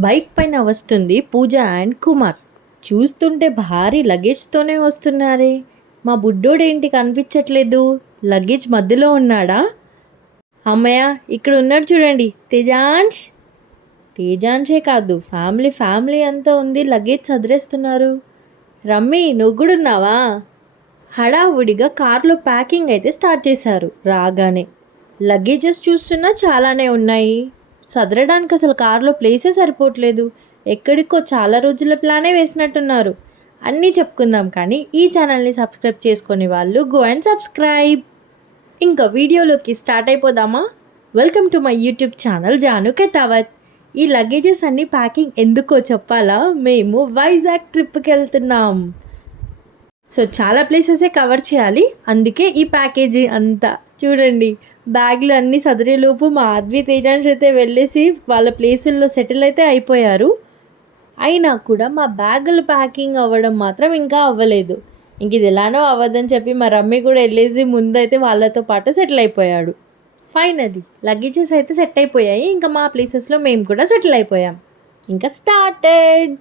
Bike పైన వస్తుంది పూజ and Kumar. చూస్తుంటే భారీ లగేజ్తోనే వస్తున్నారే. మా బుడ్డోడేంటి కనిపించట్లేదు? లగేజ్ మధ్యలో ఉన్నాడా? అమ్మయ్య, ఇక్కడ ఉన్నాడు చూడండి, తేజాంష్. తేజాంషే కాదు, ఫ్యామిలీ అంతా ఉంది, లగేజ్ చదిరేస్తున్నారు. రమ్మి, నువ్వు కూడా ఉన్నావా? హడావుడిగా కార్లో ప్యాకింగ్ అయితే స్టార్ట్ చేశారు. రాగానే లగేజెస్ చూస్తున్నా చాలానే ఉన్నాయి. సదరడానికి అసలు కార్లో ప్లేసే సరిపోవట్లేదు. ఎక్కడికో చాలా రోజుల ప్లానే వేసినట్టున్నారు. అన్నీ చెప్పుకుందాం, కానీ ఈ ఛానల్ని సబ్స్క్రైబ్ చేసుకునే వాళ్ళు గో అండ్ సబ్స్క్రైబ్. ఇంకా వీడియోలోకి స్టార్ట్ అయిపోదామా? Welcome to my YouTube channel Jaanu Kethavath. ఈ లగేజెస్ అన్నీ ప్యాకింగ్ ఎందుకో చెప్పాలా? మేము వైజాగ్ ట్రిప్కి వెళ్తున్నాం. సో చాలా ప్లేసెసే కవర్ చేయాలి, అందుకే ఈ ప్యాకేజీ అంతా. చూడండి, బ్యాగ్లు అన్నీ సదిరేలోపు మా ఆద్వి తేజాంష్ అయితే వెళ్ళేసి వాళ్ళ ప్లేసుల్లో సెటిల్ అయితే అయిపోయారు. అయినా కూడా మా బ్యాగులు ప్యాకింగ్ అవ్వడం మాత్రం ఇంకా అవ్వలేదు. ఇంక ఇది ఎలానో అవ్వదని చెప్పి మా రమ్మి కూడా వెళ్ళేసి ముందైతే వాళ్ళతో పాటు సెటిల్ అయిపోయాడు. ఫైనలీ లగేజెస్ అయితే సెట్ అయిపోయాయి. ఇంకా మా ప్లేసెస్లో మేము కూడా సెటిల్ అయిపోయాం. ఇంకా స్టార్టెడ్.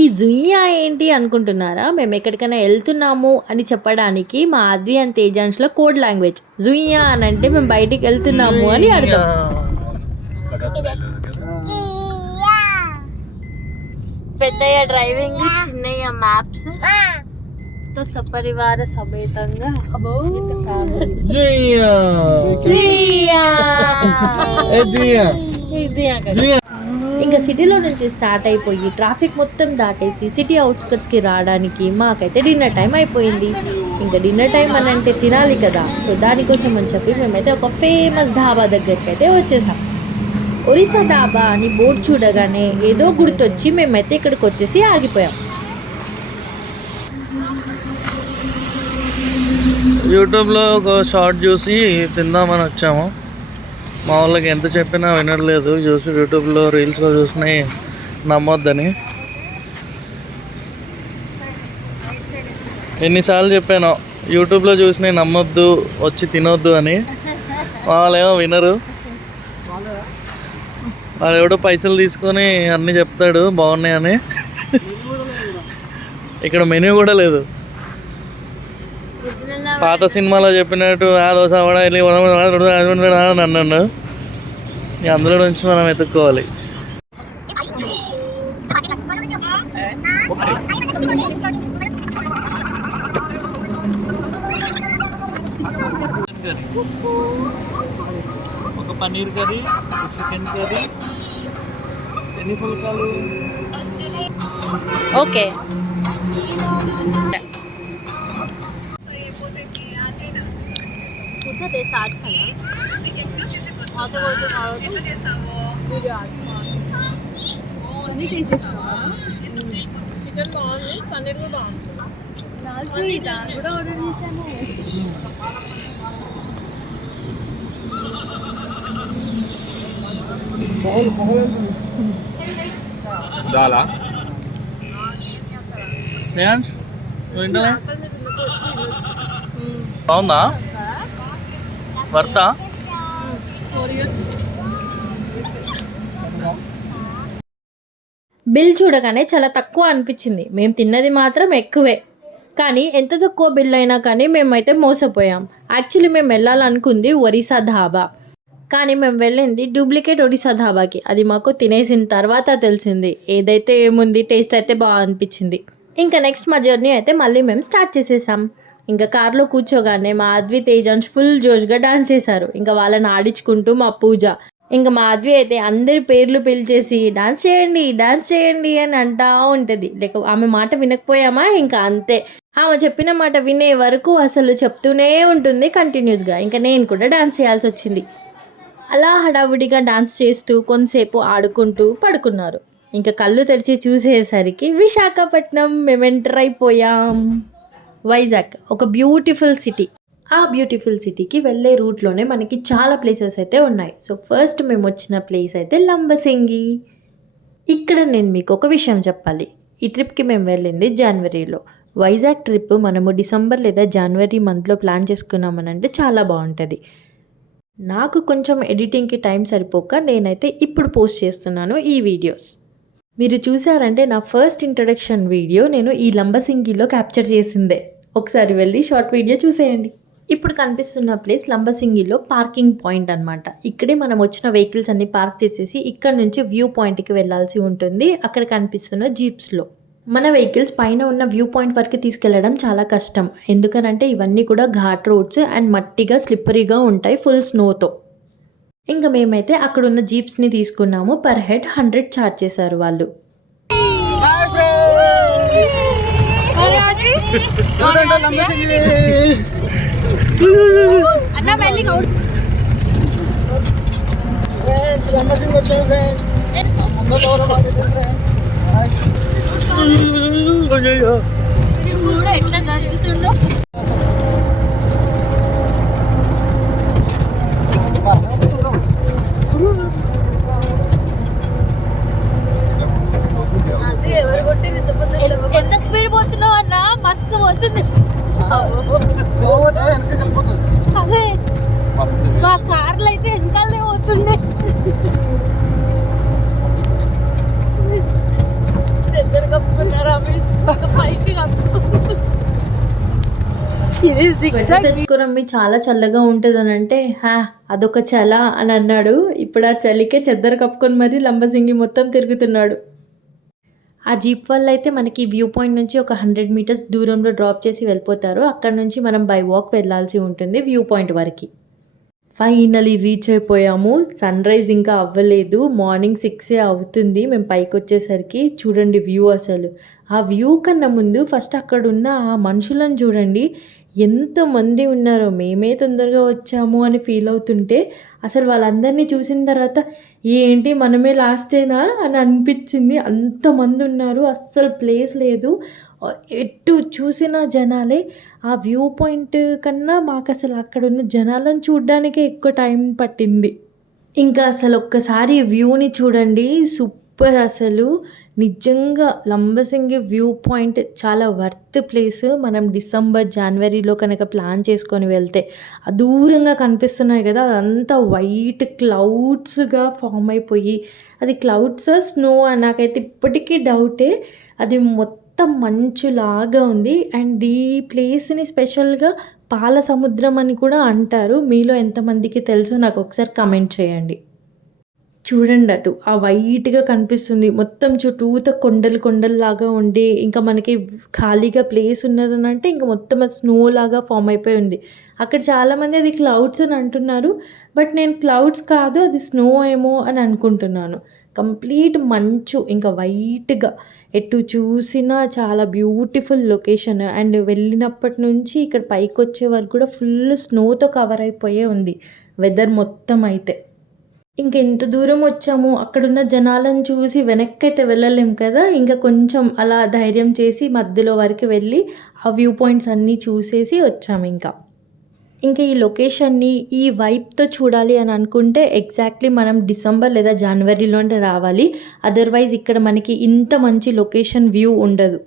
ఈ జుయ్యా ఏంటి అనుకుంటున్నారా? మేము ఎక్కడికైనా వెళ్తున్నాము అని చెప్పడానికి మా ఆద్వి అండ్ తేజాన్స్లో కోడ్ లాంగ్వేజ్. జుయ్యా అని అంటే మేము బయటికి వెళ్తున్నాము అని అర్థం. పెద్దయ్య డ్రైవింగ్, చిన్నయ్య మ్యాప్స్ తో సపరివార సమేతంగా ఇంకా సిటీలో నుంచి స్టార్ట్ అయిపోయి ట్రాఫిక్ మొత్తం దాటేసి సిటీ అవుట్స్కట్స్కి రావడానికి మాకైతే డిన్నర్ టైం అయిపోయింది. ఇంకా డిన్నర్ టైం అని అంటే తినాలి కదా, సో దానికోసం అని చెప్పి మేమైతే ఒక ఫేమస్ ధాబా దగ్గరికి అయితే వచ్చేసాం. ఒరిస్సా ధాబా అని బోర్డు చూడగానే ఏదో గుర్తొచ్చి మేమైతే ఇక్కడికి వచ్చేసి ఆగిపోయాం. యూట్యూబ్లో ఒక షార్ట్ చూసి తిందామని వచ్చాము. మా వాళ్ళకి ఎంత చెప్పినా వినట్లేదు. యూట్యూబ్లో రీల్స్లో చూసినాయి నమ్మొద్దని. ఎన్నిసార్లు చెప్పాను యూట్యూబ్లో చూసినాయి నమ్మొద్దు, వచ్చి తినొద్దు అని. మా వాళ్ళు ఏమో వినరు. వాడు ఎవడో పైసలు తీసుకొని అన్నీ చెప్తాడు బాగున్నాయని. ఇక్కడ మెనూ కూడా లేదు. పాత సినిమాలో చెప్పినట్టు ఆ దోశ వడ ఇడ్లీ అన్నాడు. అందులో నుంచి మనం వెతుక్కోవాలి. ఒక పన్నీర్ కర్రీ, చికెన్ కర్రీ, ఎన్ని పుల్కాలు? ఓకే, చికెన్ బాగుంది, పన్నీర్ కూడా బాగుంది. కూడా ఆర్డర్ చేశాను. బాగుందా? వర్తా? బిల్ చూడగానే చాలా తక్కువ అనిపించింది. మేము తిన్నది మాత్రం ఎక్కువే, కానీ ఎంత తక్కువ బిల్ అయినా కానీ మేమైతే మోసపోయాం. యాక్చువల్లీ మేము వెళ్ళాలనుకుంది ఒరిస్సా ధాబా, కానీ మేము వెళ్ళింది డూప్లికేట్ ఒరిస్సా ధాబాకి. అది మాకు తినేసిన తర్వాత తెలిసింది. ఏదైతే ఏముంది, టేస్ట్ అయితే బాగా అనిపించింది. ఇంకా నెక్స్ట్ మా జర్నీ అయితే మళ్ళీ మేము స్టార్ట్ చేసేసాం. ఇంకా కార్లో కూర్చోగానే మా ఆద్వి తేజాంష్ ఫుల్ జోష్గా డాన్స్ చేశారు. ఇంకా వాళ్ళని ఆడించుకుంటూ మా పూజ. ఇంకా మా ఆద్వి అయితే అందరి పేర్లు పిలిచేసి డాన్స్ చేయండి అని అంటా ఉంటుంది. లేక ఆమె మాట వినకపోయామా ఇంకా అంతే. ఆమె చెప్పిన మాట వినే వరకు అసలు చెప్తూనే ఉంటుంది కంటిన్యూస్గా. ఇంకా నేను కూడా డాన్స్ చేయాల్సి వచ్చింది. అలా హడావుడిగా డాన్స్ చేస్తూ కొంతసేపు ఆడుకుంటూ పడుకున్నారు. ఇంకా కళ్ళు తెరిచి చూసేసరికి విశాఖపట్నం మేము ఎంటర్ అయిపోయాం. వైజాగ్ ఒక బ్యూటిఫుల్ సిటీ. ఆ బ్యూటిఫుల్ సిటీకి వెళ్ళే రూట్లోనే మనకి చాలా ప్లేసెస్ అయితే ఉన్నాయి. సో ఫస్ట్ మేము వచ్చిన ప్లేస్ అయితే లంబసింగి. ఇక్కడ నేను మీకు ఒక విషయం చెప్పాలి. ఈ ట్రిప్కి మేము వెళ్ళింది జనవరిలో. వైజాగ్ ట్రిప్ మనము డిసెంబర్ లేదా జనవరి మంత్లో ప్లాన్ చేసుకున్నామనంటే చాలా బాగుంటుంది. నాకు కొంచెం ఎడిటింగ్కి టైం సరిపోక నేనైతే ఇప్పుడు పోస్ట్ చేస్తున్నాను ఈ వీడియోస్. మీరు చూసారంటే నా ఫస్ట్ ఇంట్రడక్షన్ వీడియో నేను ఈ లంబసింగిలో క్యాప్చర్ చేసిందే. ఒకసారి వెళ్ళి షార్ట్ వీడియో చూసేయండి. ఇప్పుడు కనిపిస్తున్న ప్లేస్ లంబసింగిలో పార్కింగ్ పాయింట్ అనమాట. ఇక్కడే మనం వచ్చిన వెహికల్స్ అన్ని పార్క్ చేసేసి ఇక్కడ నుంచి వ్యూ పాయింట్కి వెళ్ళాల్సి ఉంటుంది. అక్కడ కనిపిస్తున్న జీప్స్లో మన వెహికల్స్ పైన ఉన్న వ్యూ పాయింట్ వరకు తీసుకెళ్లడం చాలా కష్టం. ఎందుకనంటే ఇవన్నీ కూడా ఘాట్ రోడ్స్ అండ్ మట్టిగా స్లిప్పరీగా ఉంటాయి ఫుల్ స్నోతో. ఇంకా మేమైతే అక్కడ ఉన్న జీప్స్ని తీసుకున్నాము. పర్ హెడ్ 100 ఛార్జ్ చేశారు వాళ్ళు. ఎట్లా నచ్చుతుందో ఎంత స్పీడ్ పోతున్నావు అన్న, మస్తు పోతుంది. అదే మా కార్లు అయితే వెనకాలనే పోతుండే. చెద్దరు కప్పుకున్నారా పైకి తెచ్చుకోరమ్మి చాలా చల్లగా ఉంటుంది అని అంటే అదొక చల అని అన్నాడు. ఇప్పుడు ఆ చలికే చెద్దరు కప్పుకొని మరీ లంబసింగి మొత్తం తిరుగుతున్నాడు. ఆ జీప్ వల్ల అయితే మనకి వ్యూ పాయింట్ నుంచి ఒక 100 మీటర్స్ దూరంలో డ్రాప్ చేసి వెళ్ళిపోతారు. అక్కడ నుంచి మనం బై వాక్ వెళ్ళాల్సి ఉంటుంది వ్యూ పాయింట్ వరకు. ఫైనలీ రీచ్ అయిపోయాము. సన్ రైజ్ ఇంకా అవ్వలేదు, మార్నింగ్ 6 అవుతుంది మేము పైకి వచ్చేసరికి. చూడండి వ్యూ, అసలు ఆ వ్యూ కన్నా ముందు ఫస్ట్ అక్కడ ఉన్న ఆ మనుషులను చూడండి, ఎంతమంది ఉన్నారో. మేమే తొందరగా వచ్చాము అని ఫీల్ అవుతుంటే అసలు వాళ్ళందరినీ చూసిన తర్వాత ఏంటి మనమే లాస్టేనా అని అనిపించింది. అంతమంది ఉన్నారు, అస్సలు ప్లేస్ లేదు, ఎటు చూసిన జనాలే. ఆ వ్యూ పాయింట్ కన్నా మాకు అసలు అక్కడ ఉన్న జనాలను చూడడానికే ఎక్కువ టైం పట్టింది. ఇంకా అసలు ఒక్కసారి వ్యూని చూడండి, సూపర్. అసలు నిజంగా లంబసింగి వ్యూ పాయింట్ చాలా వర్త్ ప్లేస్. మనం డిసెంబర్ జనవరిలో కనుక ప్లాన్ చేసుకొని వెళ్తే దూరంగా కనిపిస్తున్నాయి కదా, అదంతా వైట్ క్లౌడ్స్గా ఫామ్ అయిపోయి, అది క్లౌడ్స్ స్నో నాకైతే ఇప్పటికీ డౌటే. అది మొత్తం మంచులాగా ఉంది. అండ్ ఈ ప్లేస్ని స్పెషల్గా పాల సముద్రం అని కూడా అంటారు. మీలో ఎంతమందికి తెలుసో నాకు ఒకసారి కమెంట్ చేయండి. చూడండి అటు ఆ వైట్గా కనిపిస్తుంది, మొత్తం చుట్టూత కొండలు కొండల్లాగా ఉండి, ఇంకా మనకి ఖాళీగా ప్లేస్ ఉన్నదని అంటే ఇంకా మొత్తం అది స్నో లాగా ఫామ్ అయిపోయి ఉంది. అక్కడ చాలామంది అది క్లౌడ్స్ అని అంటున్నారు, బట్ నేను క్లౌడ్స్ కాదు అది స్నో ఏమో అని అనుకుంటున్నాను. కంప్లీట్ మంచు, ఇంకా వైట్గా ఎటు చూసినా చాలా బ్యూటిఫుల్ లొకేషన్. అండ్ వెళ్ళినప్పటి నుంచి ఇక్కడ పైకి వచ్చే వరకు కూడా ఫుల్ స్నోతో కవర్ అయిపోయే ఉంది వెదర్ మొత్తం. అయితే ఇంకా ఎంత దూరం వచ్చాము, అక్కడున్న జనాలను చూసి వెనక్కి అయితే వెళ్ళలేము కదా, ఇంకా కొంచెం అలా ధైర్యం చేసి మధ్యలో వరకు వెళ్ళి ఆ వ్యూ పాయింట్స్ అన్నీ చూసేసి వచ్చాము. ఇంకా ఈ లొకేషన్ని ఈ వైబ్తో చూడాలి అని అనుకుంటే ఎగ్జాక్ట్లీ మనం డిసెంబర్ లేదా జనవరిలోనే రావాలి. అదర్వైజ్ ఇక్కడ మనకి ఇంత మంచి లొకేషన్ వ్యూ ఉండదు.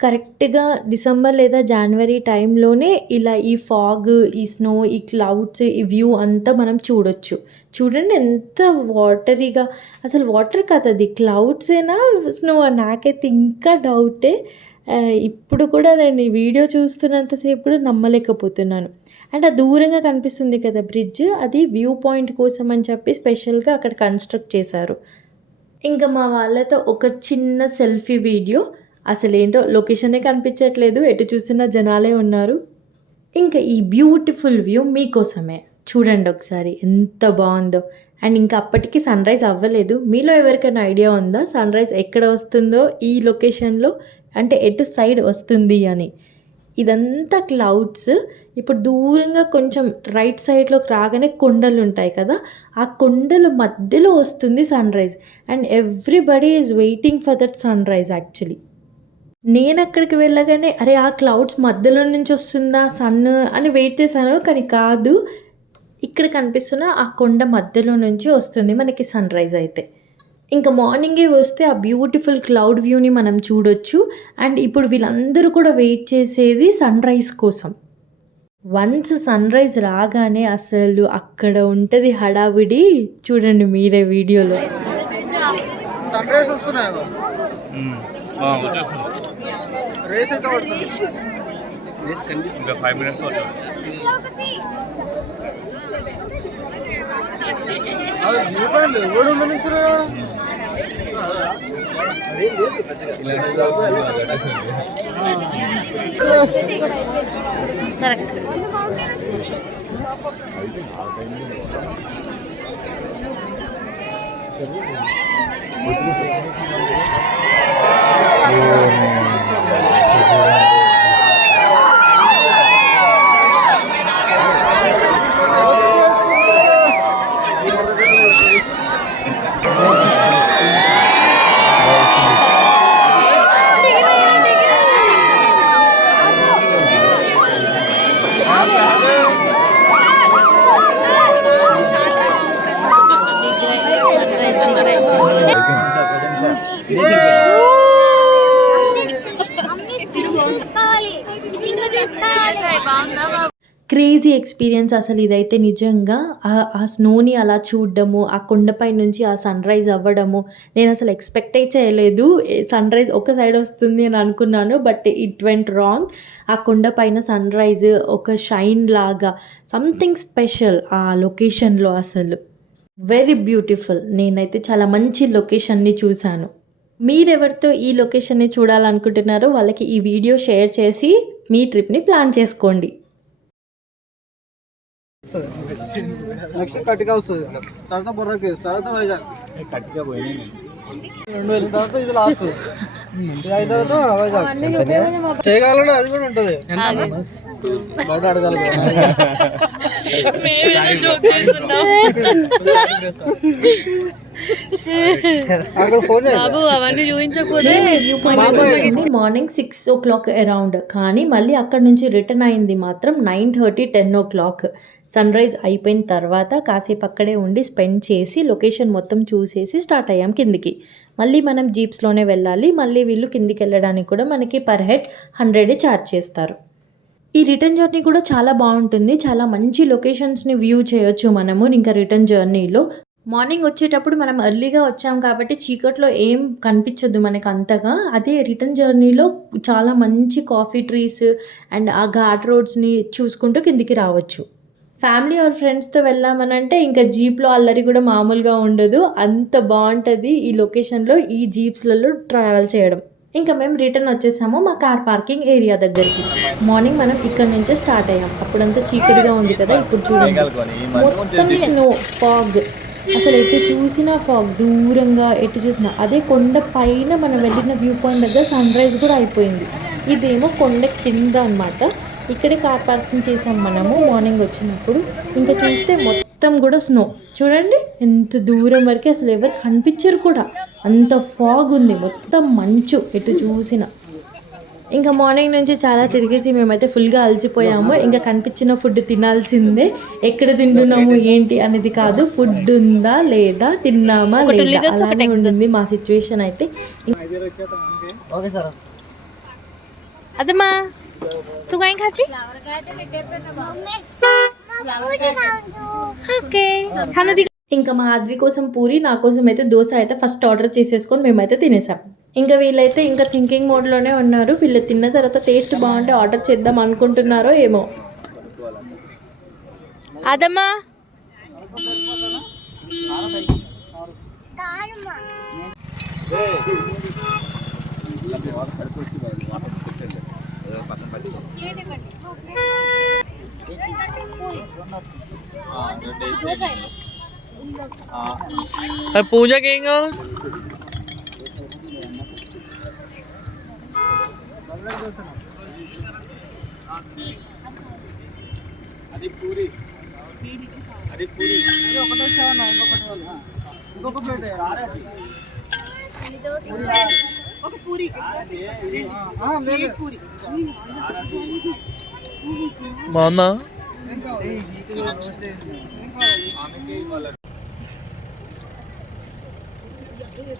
కరెక్ట్గా డిసెంబర్ లేదా జనవరి టైంలోనే ఇలా ఈ ఫాగ్, ఈ స్నో, ఈ క్లౌడ్స్, ఈ వ్యూ అంతా మనం చూడొచ్చు. చూడండి ఎంత వాటరీగా, అసలు వాటర్ కాదు అది క్లౌడ్సేనా స్నో, నాకైతే ఇంకా డౌటే. ఇప్పుడు కూడా నేను ఈ వీడియో చూస్తున్నంతసేపు నమ్మలేకపోతున్నాను. అండ్ ఆ దూరంగా కనిపిస్తుంది కదా బ్రిడ్జ్, అది వ్యూ పాయింట్ కోసం అని చెప్పి స్పెషల్గా అక్కడ కన్స్ట్రక్ట్ చేశారు. ఇంకా మా వాళ్ళతో ఒక చిన్న సెల్ఫీ వీడియో. అసలేంటో లొకేషనే కనిపించట్లేదు, ఎటు చూసినా జనాలే ఉన్నారు. ఇంకా ఈ బ్యూటిఫుల్ వ్యూ మీకోసమే. చూడండి ఒకసారి ఎంత బాగుందో. అండ్ ఇంకా అప్పటికి సన్ రైజ్ అవ్వలేదు. మీలో ఎవరికైనా ఐడియా ఉందా సన్ రైజ్ ఎక్కడ వస్తుందో ఈ లొకేషన్లో, అంటే ఎటు సైడ్ వస్తుంది అని? ఇదంతా క్లౌడ్స్. ఇప్పుడు దూరంగా కొంచెం రైట్ సైడ్లోకి రాగానే కొండలు ఉంటాయి కదా, ఆ కొండల మధ్యలో వస్తుంది sunrise. And everybody is waiting for that sunrise. Actually నేను అక్కడికి వెళ్ళగానే అరే ఆ క్లౌడ్స్ మధ్యలో నుంచి వస్తుందా సన్ అని వెయిట్ చేశాను, కానీ కాదు, ఇక్కడ కనిపిస్తున్న ఆ కొండ మధ్యలో నుంచి వస్తుంది మనకి సన్ రైజ్. అయితే ఇంకా మార్నింగే వస్తే ఆ బ్యూటిఫుల్ క్లౌడ్ వ్యూని మనం చూడొచ్చు. అండ్ ఇప్పుడు వీళ్ళందరూ కూడా వెయిట్ చేసేది సన్‌రైజ్ కోసం. వన్స్ సన్‌రైజ్ రాగానే అసలు అక్కడ ఉంటది హడావిడి. చూడండి మీరే వీడియోలో. సన్ రైజ్ వస్తున్నాయి రేస్ అయితే పడుతుంది రేస్ కనిపిస్తుంది 5 minutes అది వ్యూ పాయింట్ ఎవడు ఉండని క్రేజీ ఎక్స్పీరియన్స్ అసలు ఇదైతే నిజంగా. ఆ స్నోని అలా చూడడము, ఆ కొండపై నుంచి ఆ సన్‌రైజ్ అవ్వడము, నేను అసలు ఎక్స్పెక్టే చేయలేదు. సన్‌రైజ్ ఒక సైడ్ వస్తుంది అని అనుకున్నాను, బట్ ఇట్ వెంట్ రాంగ్. ఆ కొండపైన సన్‌రైజ్ ఒక షైన్ లాగా సంథింగ్ స్పెషల్ ఆ లొకేషన్లో. అసలు వెరీ బ్యూటిఫుల్. నేనైతే చాలా మంచి లొకేషన్ని చూశాను. మీరెవరితో ఈ లొకేషన్ని చూడాలనుకుంటున్నారో వాళ్ళకి ఈ వీడియో షేర్ చేసి మీ ట్రిప్ని ప్లాన్ చేసుకోండి. నెక్స్ట్ కట్టిగా వస్తుంది, తర్వాత బొర్రకి, తర్వాత వైజాగ్. కట్టిగా పోయినాయి 2000 తర్వాత ఇది లాస్ట్, ఇది అయిన తర్వాత వైజాగ్. చేయగలంటే అది కూడా ఉంటుంది, బయట అడగాలి. అక్కడ ఫోన్ అవన్నీ చూపించకపోతే మార్నింగ్ 6 o'clock అరౌండ్, కానీ మళ్ళీ అక్కడ నుంచి రిటర్న్ అయింది మాత్రం 9:30, 10 o'clock. సన్‌రైజ్ అయిపోయిన తర్వాత కాసేపు అక్కడే ఉండి స్పెండ్ చేసి లొకేషన్ మొత్తం చూసేసి స్టార్ట్ అయ్యాం కిందికి. మళ్ళీ మనం జీప్స్లోనే వెళ్ళాలి. మళ్ళీ వీళ్ళు కిందికి వెళ్ళడానికి కూడా మనకి పర్ హెడ్ 100 ఛార్జ్ చేస్తారు. ఈ రిటర్న్ జర్నీ కూడా చాలా బాగుంటుంది. చాలా మంచి లొకేషన్స్ని వ్యూ చేయొచ్చు మనము ఇంకా రిటర్న్ జర్నీలో. మార్నింగ్ వచ్చేటప్పుడు మనం ఎర్లీగా వచ్చాం కాబట్టి చీకట్లో ఏం కనిపించదు మనకు అంతగా. అదే రిటర్న్ జర్నీలో చాలా మంచి కాఫీ ట్రీస్ అండ్ ఆ ఘాట్ రోడ్స్ని చూసుకుంటూ కిందికి రావచ్చు. ఫ్యామిలీ ఆర్ ఫ్రెండ్స్తో వెళ్ళామనంటే ఇంకా జీప్లో అల్లరి కూడా మామూలుగా ఉండదు. అంత బాగుంటుంది ఈ లొకేషన్లో ఈ జీప్స్లలో ట్రావెల్ చేయడం. ఇంకా మేము రిటర్న్ వచ్చేసాము మా కార్ పార్కింగ్ ఏరియా దగ్గరికి. మార్నింగ్ మనం ఇక్కడ నుంచే స్టార్ట్ అయ్యాం. అప్పుడంతా చీకటిగా ఉంది కదా, ఇప్పుడు చూడండి మొత్తం స్నో, ఫాగ్. అసలు ఎటు చూసినా ఫాగ్, దూరంగా ఎటు చూసినా. అదే కొండ పైన మనం వెళ్ళిన వ్యూ పాయింట్ దగ్గర సన్‌రైజ్ కూడా అయిపోయింది. ఇదేమో కొండ కింద అనమాట. ఇక్కడే కార్ పార్కింగ్ చేసాం మనము మార్నింగ్ వచ్చినప్పుడు. ఇంకా చూస్తే మొత్తం కూడా స్నో. చూడండి ఎంత దూరం వరకు అసలు ఎవరు కనిపించరు కూడా, అంత ఫాగ్ ఉంది, మొత్తం మంచు ఎటు చూసినా. ఇంకా మార్నింగ్ నుంచి చాలా తిరిగేసి మేమైతే ఫుల్గా అలసిపోయాము. ఇంకా కనిపించిన ఫుడ్ తినాల్సిందే. ఎక్కడ తింటున్నాము ఏంటి అనేది కాదు, ఫుడ్ ఉందా లేదా, తిన్నామా లేదా అలానే ఉంటుంది మా సిచ్యువేషన్ అయితే. Okay sir. అదమ్మా तू काय खाची ఓకే खाना दी. ఇంకా మా ఆద్వి కోసం పూరి, నా కోసం అయితే దోశ అయితే ఫస్ట్ ఆర్డర్ చేసేసుకొని మేమైతే తినేసాం. ఇంకా వీళ్ళైతే ఇంకా థింకింగ్ మోడ్లోనే ఉన్నారు. వీళ్ళు తిన్న తర్వాత టేస్ట్ బాగుంటే ఆర్డర్ చేద్దాం అనుకుంటున్నారో ఏమో. అదమ్మా పూజ కేంగా అది పూరి, అది పూరి ఒకటి వచ్చావన్నా, ఇంకొక ప్లేట్ ఒక పూరి. బాగుందా? Super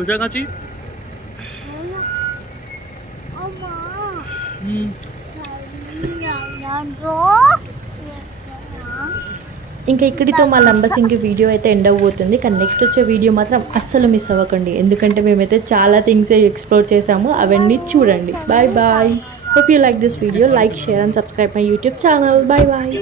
Udah kasih? ఇంకా ఇక్కడితో మా లంబసింగి వీడియో అయితే ఎండ్ అవ్వబోతుంది. కానీ నెక్స్ట్ వచ్చే వీడియో మాత్రం అస్సలు మిస్ అవ్వకండి, ఎందుకంటే మేమైతే చాలా థింగ్స్ ఎక్స్ప్లోర్ చేసాము. అవన్నీ చూడండి. Bye bye. Hope you like this video. Like, share and subscribe my YouTube channel. Bye bye.